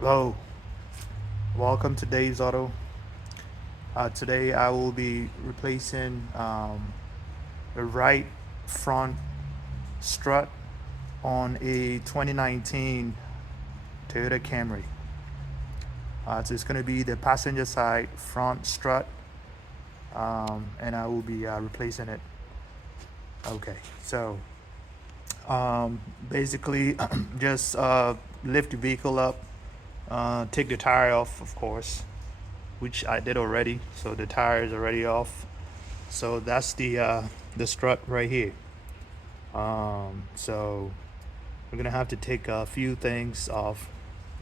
Hello, welcome to Dave's Auto. Today I will be replacing the right front strut on a 2019 Toyota Camry. So it's going to be the passenger side front strut, and I will be replacing it. Okay, so basically, just lift the vehicle up, take the tire off, of course, which I did already. So the tire is already off. So that's the strut right here. So we're gonna have to take a few things off,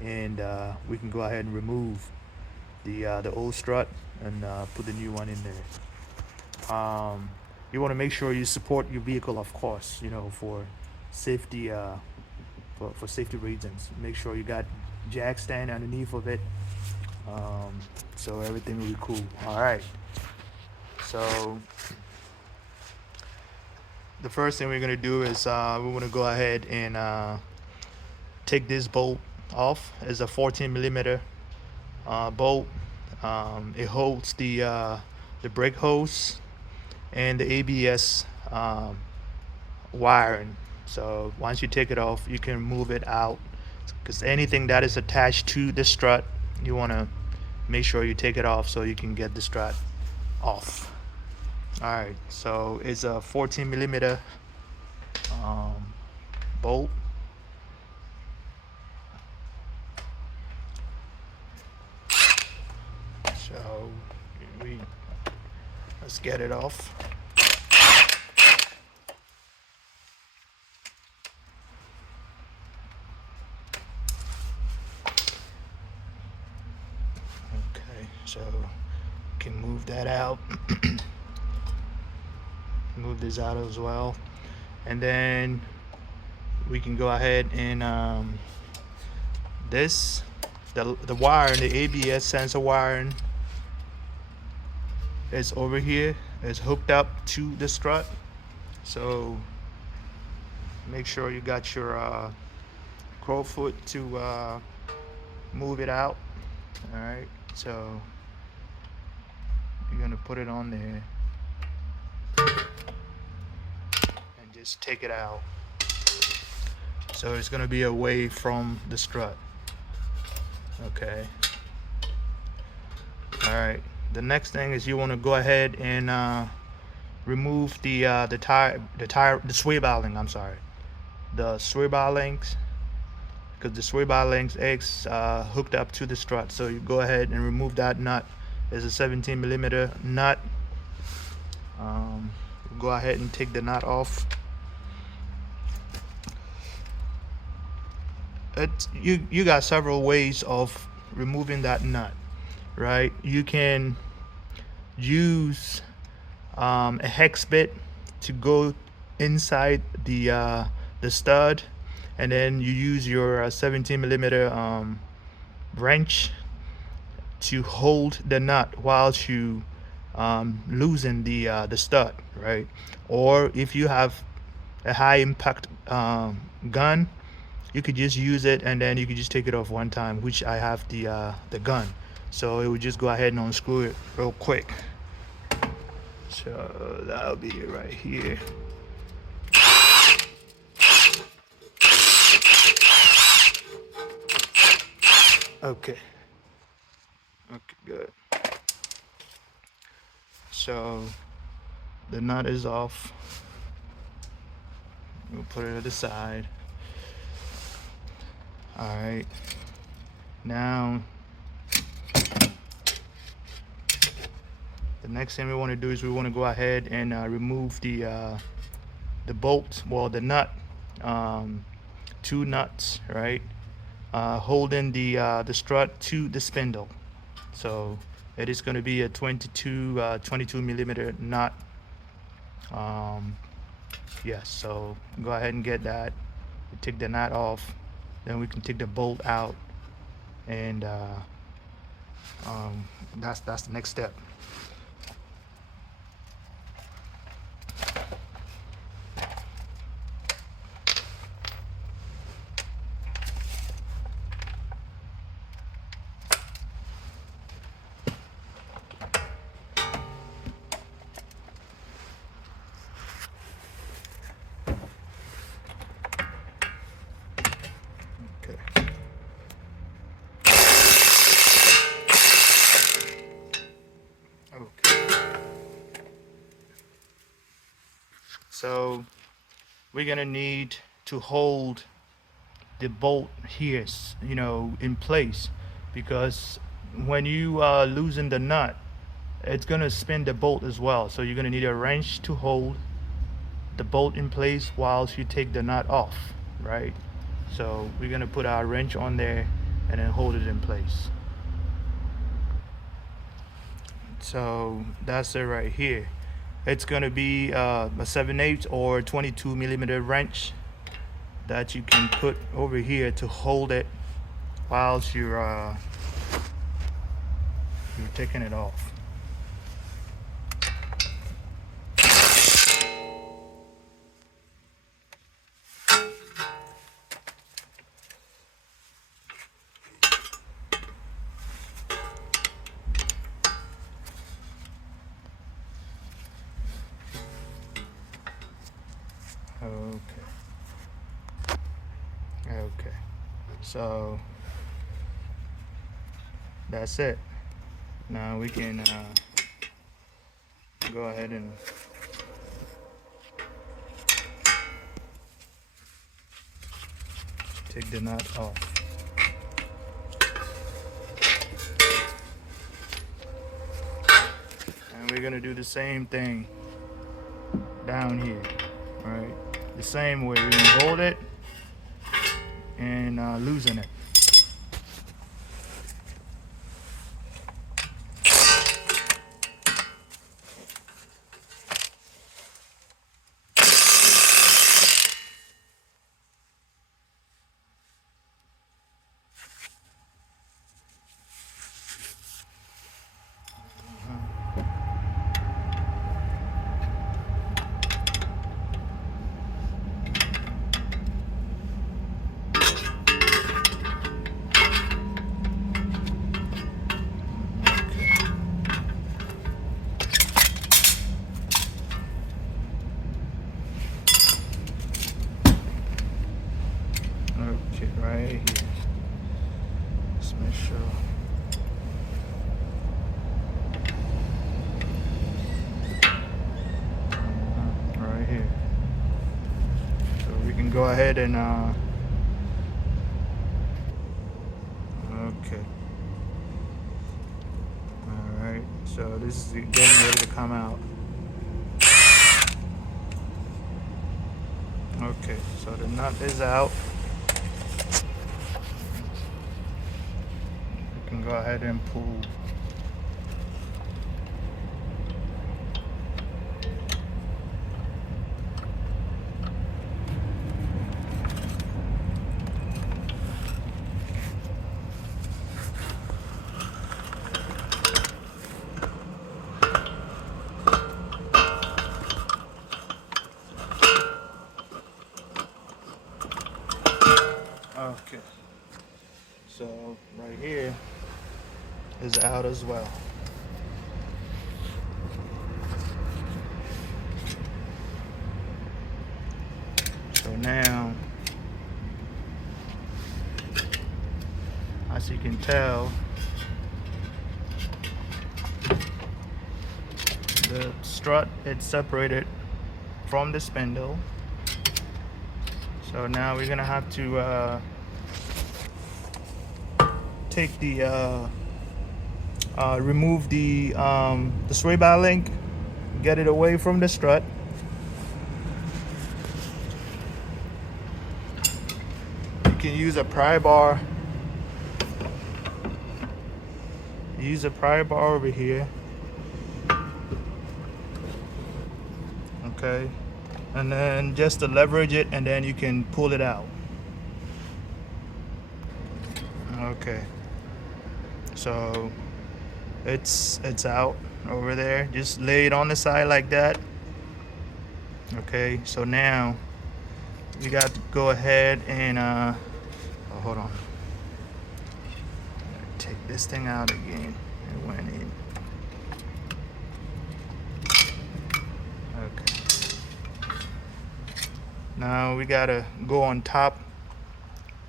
and we can go ahead and remove the old strut and put the new one in there. You want to make sure you support your vehicle, of course. For safety, for safety reasons. Make sure you got jack stand underneath of it, um, so everything will be cool. All right. So the first thing we're gonna do is we want to go ahead and take this bolt off. It's a 14 millimeter bolt. It holds the brake hose and the ABS wiring. So once you take it off, you can move it out, because anything that is attached to the strut, you want to make sure you take it off so you can get the strut off. All right, so it's a 14 millimeter um, bolt. So we let's get it off. Okay, so can move that out. Move this out as well, and then we can go ahead and this the wire, the ABS sensor wiring is over here. It's hooked up to the strut. So make sure you got your crow foot to move it out. All right, so you're gonna put it on there and just take it out. So it's gonna be away from the strut. Okay. All right. The next thing is you want to go ahead and remove the sway bar link. I'm sorry, the sway bar links, because the sway bar links is hooked up to the strut. So you go ahead and remove that nut. It's a 17 millimeter nut. Go ahead and take the nut off. You got several ways of removing that nut, right? You can use a hex bit to go inside the stud, and then you use your 17 millimeter wrench to hold the nut whilst you loosen the stud, right? Or if you have a high impact gun, you could just use it, and then you could just take it off one time, which I have the gun, so it would just go ahead and unscrew it real quick. So that'll be it right here. Okay. Okay, good. So the nut is off. We'll put it to the side. All right. Now, the next thing we want to do is we want to go ahead and remove the bolt, well, the nut, two nuts, right? Holding the strut to the spindle. So it is going to be a 22 millimeter nut. Yes, so go ahead and get that. We take the nut off, then we can take the bolt out, and that's the next step. So we're gonna need to hold the bolt here, in place, because when you loosen the nut, it's gonna spin the bolt as well. So you're gonna need a wrench to hold the bolt in place whilst you take the nut off, right? So we're gonna put our wrench on there and then hold it in place. So that's it right here. It's gonna be a 7/8 or 22mm wrench that you can put over here to hold it whilst you're taking it off. Okay. Okay. So that's it. Now we can go ahead and take the nut off. And we're gonna do the same thing down here, right? The same way. We're gonna hold it and loosen it. Okay, right here. Let's make sure. Right here. So we can go ahead and okay. Alright, so this is getting ready to come out. Okay, so the nut is out. You can go ahead and pull. Okay, so right here is out as well. So now, as you can tell, the strut is separated from the spindle. So now we're gonna have to take the remove the sway bar link, get it away from the strut. You can use a pry bar. Use a pry bar over here. Okay. And then just to leverage it, and then you can pull it out. Okay, so it's out over there. Just lay it on the side like that. Okay, so now we got to go ahead and oh, hold on, take this thing out again. It went in. Okay, now we gotta go on top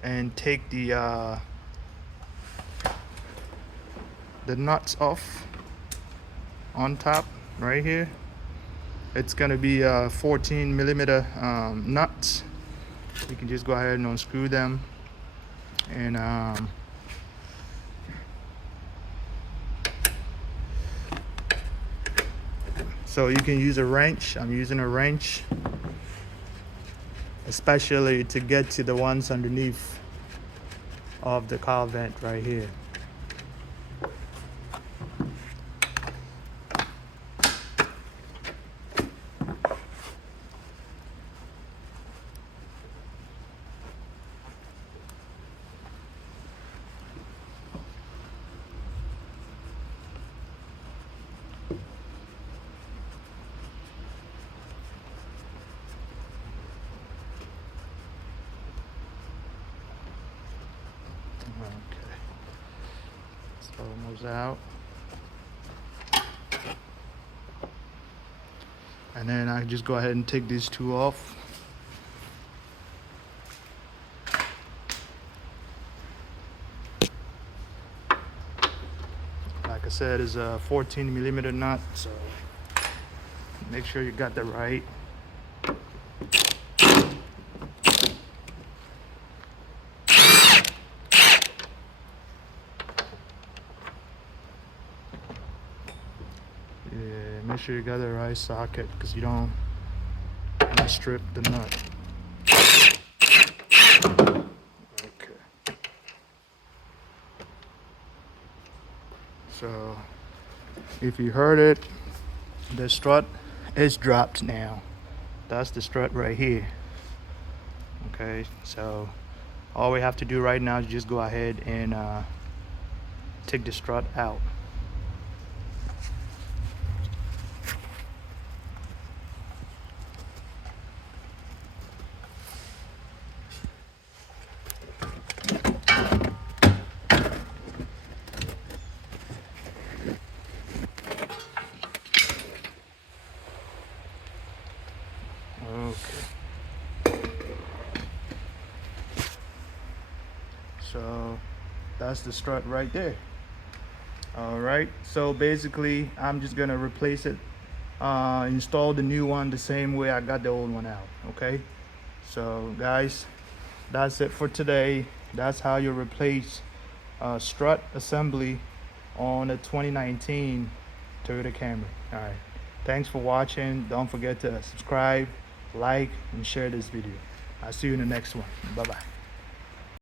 and take the nuts off on top right here. It's gonna be 14 millimeter nuts. You can just go ahead and unscrew them, and so you can use a wrench. I'm using a wrench, especially to get to the ones underneath of the car vent right here. Okay, it's almost out. And then I just go ahead and take these two off. Like I said, it's a 14 millimeter nut, so make sure you got that right. Yeah, make sure you got the right socket, because you don't want to strip the nut. Okay. So if you heard it, the strut is dropped now. That's the strut right here. Okay, so all we have to do right now is just go ahead and take the strut out. Okay. So that's the strut right there. All right, so basically I'm just gonna replace it, install the new one the same way I got the old one out. Okay, so guys, that's it for today. That's how you replace strut assembly on a 2019 Toyota Camry. All right, thanks for watching. Don't forget to subscribe, like, and share this video. I'll see you in the next one. Bye bye.